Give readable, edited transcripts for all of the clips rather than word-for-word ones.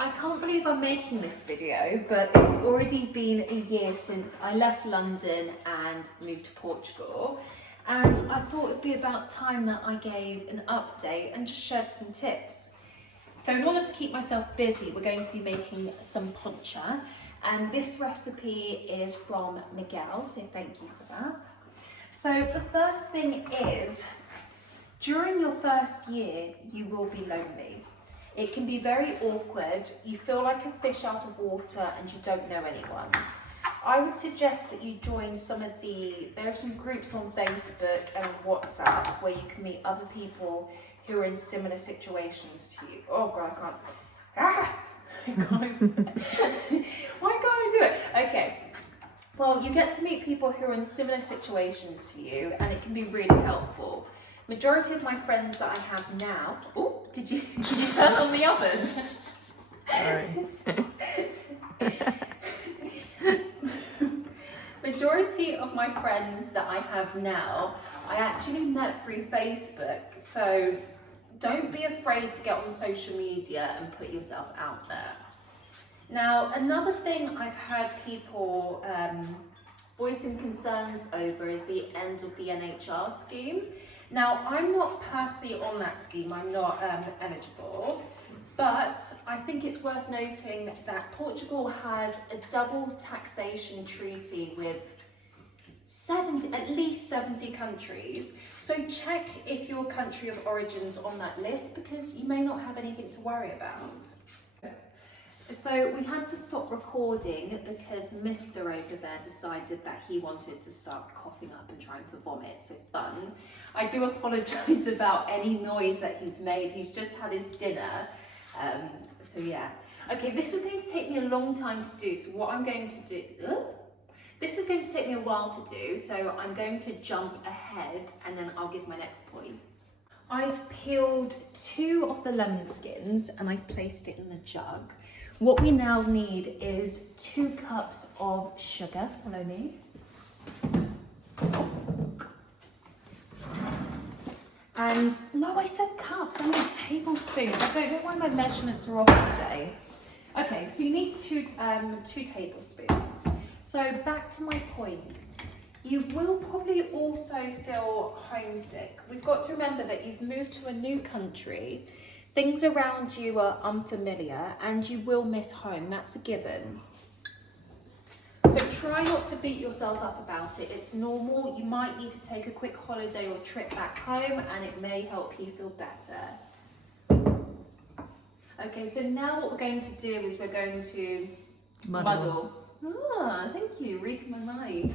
I can't believe I'm making this video, but it's already been a year since I left London and moved to Portugal. And I thought it'd be about time that I gave an update and just shared some tips. So in order to keep myself busy, we're going to be making some poncha. And this recipe is from Miguel, so thank you for that. So the first thing is, during your first year, you will be lonely. It can be very awkward. You feel like a fish out of water and you don't know anyone. I would suggest that you join there are some groups on Facebook and on WhatsApp where you can meet other people who are in similar situations to you. Oh God, I can't. Why can't I do it? Okay. Well, you get to meet people who are in similar situations to you and it can be really helpful. Majority of my friends that I have now. Oh, did you turn on the oven? Sorry. Majority of my friends that I have now, I actually met through Facebook. So don't be afraid to get on social media and put yourself out there. Now, another thing I've heard people voicing concerns over is the end of the NHR scheme. Now, I'm not personally on that scheme, I'm not eligible, but I think it's worth noting that Portugal has a double taxation treaty with at least 70 countries. So check if your country of origin is on that list because you may not have anything to worry about. So we had to stop recording because Mr. over there decided that he wanted to start coughing up and trying to vomit, so fun. I do apologise about any noise that he's made, he's just had his dinner, so yeah. Okay, this is going to take me a long time to do, so what I'm going to do, this is going to take me a while to do, so I'm going to jump ahead and then I'll give my next point. I've peeled 2 of the lemon skins and I've placed it in the jug. What we now need is 2 cups of sugar, follow me. And, no, I said cups, I mean tablespoons. I don't know why my measurements are off today. Okay, so you need 2 tablespoons. So back to my point. You will probably also feel homesick. We've got to remember that you've moved to a new country. Things around you are unfamiliar and you will miss home, that's a given. So try not to beat yourself up about it, it's normal. You might need to take a quick holiday or trip back home and it may help you feel better. Okay, so now what we're going to do is we're going to muddle. Ah, thank you, reading my mind.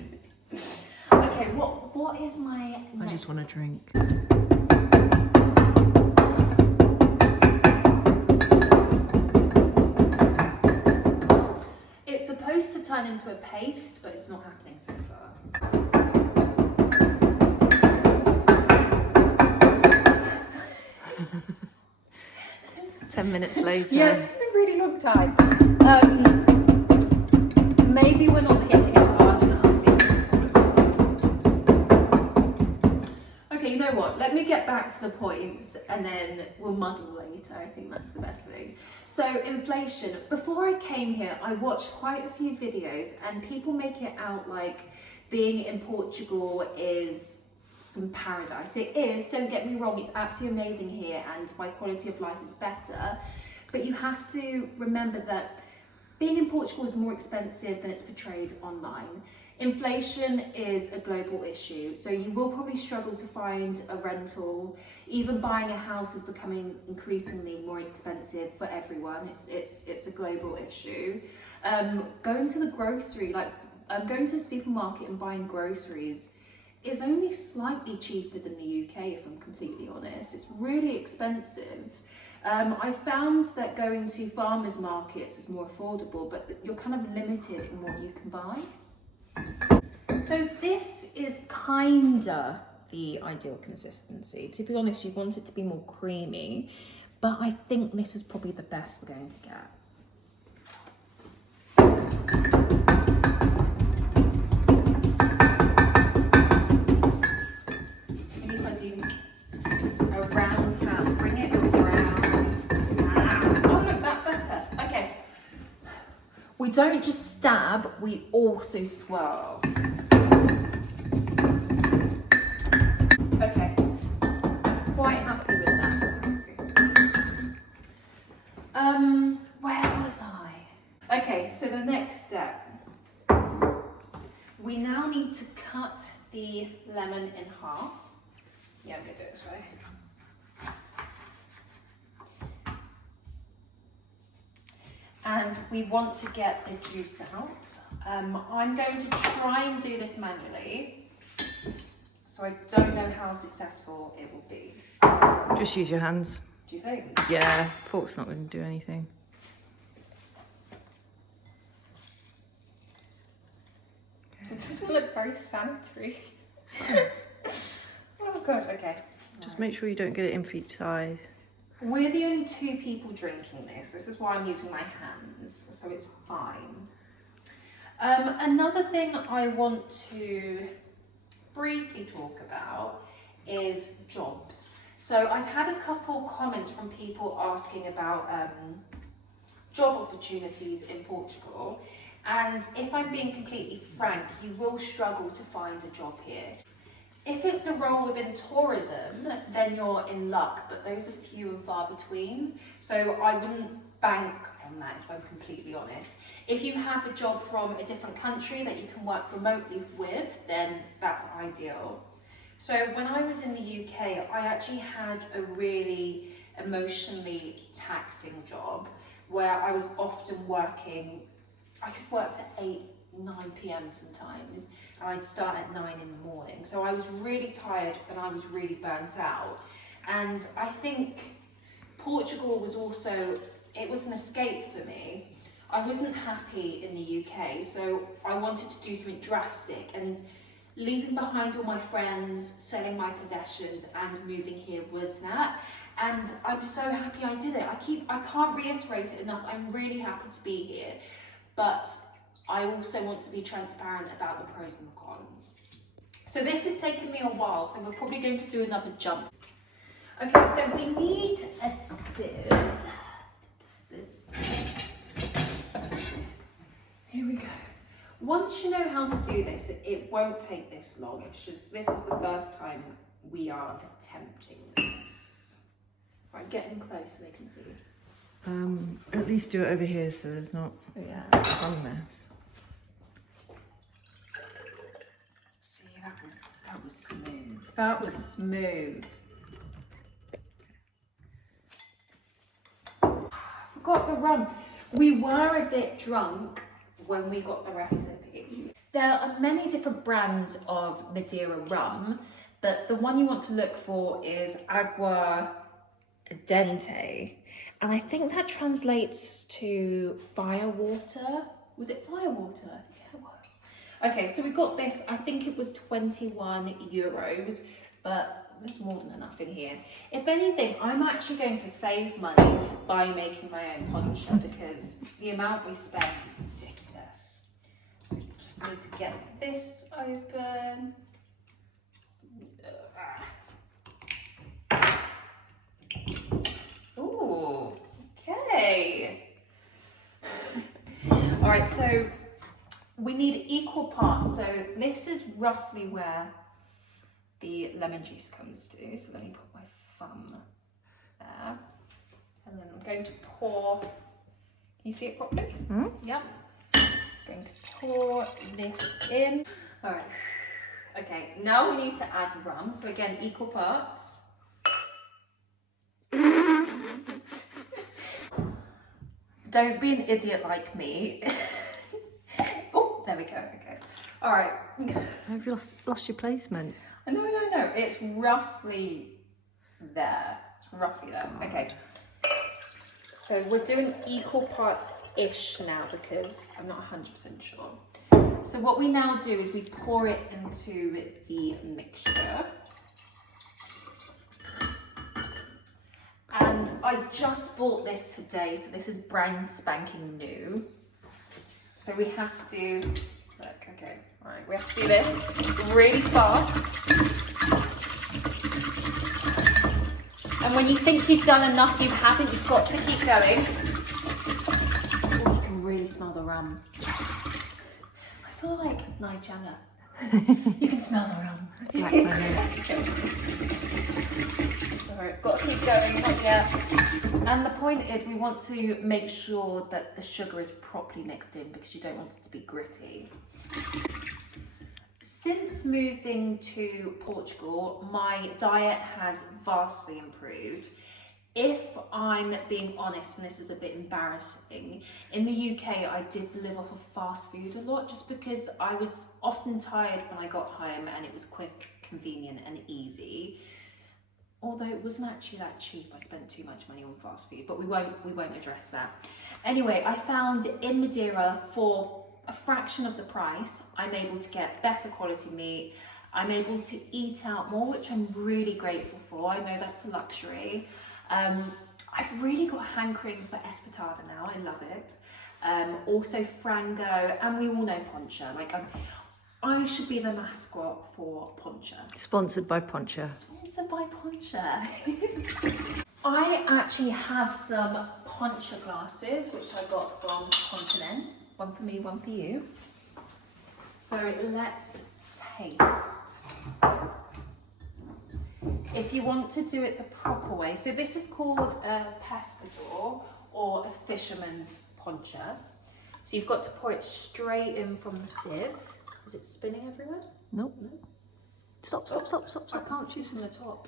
Okay, what is my next? I just want a drink. It's supposed to turn into a paste, but it's not happening so far. 10 minutes later. Yeah, it's been a really long time. Maybe we're not hitting it hard enough. Okay, you know what? Let me get back to the points and then we'll muddle later. I think that's the best thing. So, inflation. Before I came here, I watched quite a few videos and people make it out like being in Portugal is some paradise. It is, don't get me wrong, it's absolutely amazing here and my quality of life is better. But you have to remember that being in Portugal is more expensive than it's portrayed online. Inflation is a global issue, so you will probably struggle to find a rental. Even buying a house is becoming increasingly more expensive for everyone. It's a global issue. Going to the grocery, going to the supermarket and buying groceries is only slightly cheaper than the UK, if I'm completely honest. It's really expensive. I found that going to farmers markets is more affordable, but you're kind of limited in what you can buy. So this is kinda the ideal consistency. To be honest, you want it to be more creamy, but I think this is probably the best we're going to get. Maybe if I do a round tap, bring it around. Oh look, that's better. Okay. We don't just stab, we also swirl. Okay, I'm quite happy with that. Where was I? Okay, so the next step. We now need to cut the lemon in half. Yeah, I'm gonna do it this way. And we want to get the juice out. I'm going to try and do this manually, so I don't know how successful it will be. Just use your hands. Do you think? Yeah, fork's not going to do anything. It doesn't look very sanitary. Oh god, okay. Just make sure you don't get it in for each side. We're the only 2 people drinking this. This is why I'm using my hands, so it's fine. Another thing I want to briefly talk about is jobs. So I've had a couple comments from people asking about job opportunities in Portugal. And if I'm being completely frank, you will struggle to find a job here. If it's a role within tourism, then you're in luck, but those are few and far between. So I wouldn't bank on that, if I'm completely honest. If you have a job from a different country that you can work remotely with, then that's ideal. So when I was in the UK, I actually had a really emotionally taxing job where I was often working, I could work to 8, 9 p.m. sometimes, and I'd start at 9 in the morning. So I was really tired and I was really burnt out. And I think Portugal was also, it was an escape for me. I wasn't happy in the UK, so I wanted to do something drastic, and leaving behind all my friends, selling my possessions and moving here was that. And I'm so happy I did it. I can't reiterate it enough. I'm really happy to be here, but I also want to be transparent about the pros and the cons. So this has taken me a while, so we're probably going to do another jump. Okay, so we need a sieve. Here we go. Once you know how to do this, it won't take this long. It's just, this is the first time we are attempting this. Right, getting close so they can see. At least do it over here so there's not Yeah. sun mess. See, that was smooth. That was smooth. I forgot the rum. We were a bit drunk when we got the recipe. There are many different brands of Madeira rum, but the one you want to look for is Agua Dente. And I think that translates to fire water. Was it fire water? Yeah, it was. Okay, so we got this, I think it was 21 euros, but there's more than enough in here. If anything, I'm actually going to save money by making my own poncha because the amount we spend is ridiculous. So we just need to get this open. Ooh, okay. All right, so we need equal parts. So this is roughly where the lemon juice comes to. So let me put my thumb there. And then I'm going to pour, can you see it properly? Mm-hmm. Yep. Going to pour this in. All right. Okay, now we need to add rum. So again, equal parts. Don't be an idiot like me. Oh, there we go, okay. All right. Have you lost your placement? No, it's roughly there. It's roughly there, okay. So we're doing equal parts-ish now because I'm not 100% sure. So what we now do is we pour it into the mixture. And I just bought this today, so this is brand spanking new. So we have to, look, okay, all right, we have to do this really fast. And when you think you've done enough, you haven't, you've got to keep going. Oh, you can really smell the rum. I feel like Nigella. You can smell the rum. Black lemon. Alright, got to keep going, not yet. And the point is we want to make sure that the sugar is properly mixed in because you don't want it to be gritty. Since moving to Portugal, my diet has vastly improved. If I'm being honest, and this is a bit embarrassing, in the UK I did live off of fast food a lot just because I was often tired when I got home and it was quick, convenient and easy. Although it wasn't actually that cheap, I spent too much money on fast food, but we won't address that. Anyway, I found in Madeira for a fraction of the price, I'm able to get better quality meat. I'm able to eat out more, which I'm really grateful for. I know that's a luxury. I've really got a hankering for espetada now. I love it. Also frango, and we all know poncha. Like I should be the mascot for poncha. Sponsored by Poncha. Sponsored by poncha. I actually have some poncha glasses, which I got from Continent. One for me, one for you. So let's taste. If you want to do it the proper way, so this is called a pescador or a fisherman's poncha. So you've got to pour it straight in from the sieve. Is it spinning everywhere? Nope. No. Stop. I can't see from the top.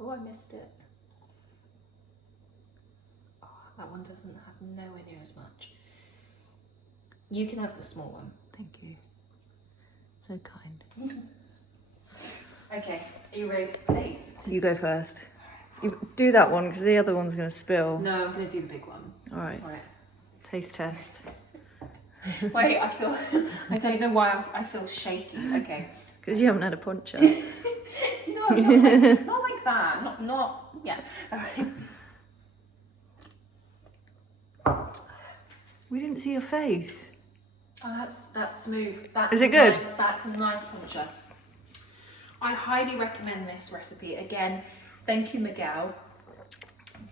Oh, I missed it. Oh, that one doesn't have nowhere near as much. You can have the small one. Thank you. So kind. Okay, are you ready to taste? You go first. You do that one because the other one's going to spill. No, I'm going to do the big one. All right. All right. Taste test. Wait, I don't know why I feel shaky. Okay. Because you haven't had a poncha. No, not like that. Not, yeah. All right. We didn't see your face. Oh, that's smooth. That's Is it good? Nice, that's a nice poncha. I highly recommend this recipe. Again, thank you, Miguel.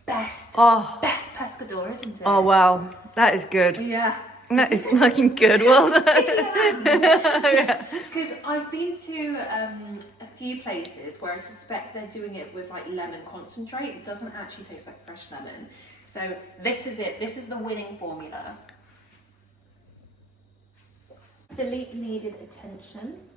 Best pescador, isn't it? Oh wow, that is good. Yeah. That is fucking good. Well done. Because I've been to a few places where I suspect they're doing it with like lemon concentrate. It doesn't actually taste like fresh lemon. So this is it. This is the winning formula. Philippe needed attention.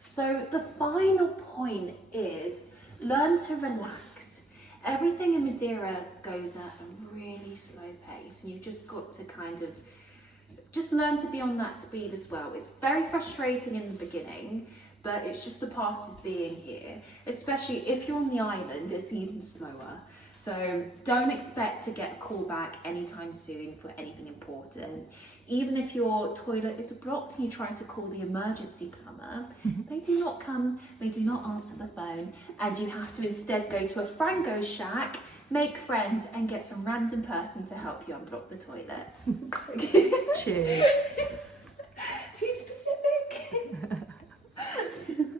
So the final point is learn to relax. Everything in Madeira goes at a really slow pace and you've just got to kind of just learn to be on that speed as well. It's very frustrating in the beginning, but it's just a part of being here. Especially if you're on the island, it's even slower. So don't expect to get a call back anytime soon for anything important. Even if your toilet is blocked and you try to call the emergency plumber, they do not come, they do not answer the phone, and you have to instead go to a Frango shack, make friends, and get some random person to help you unblock the toilet. Cheers.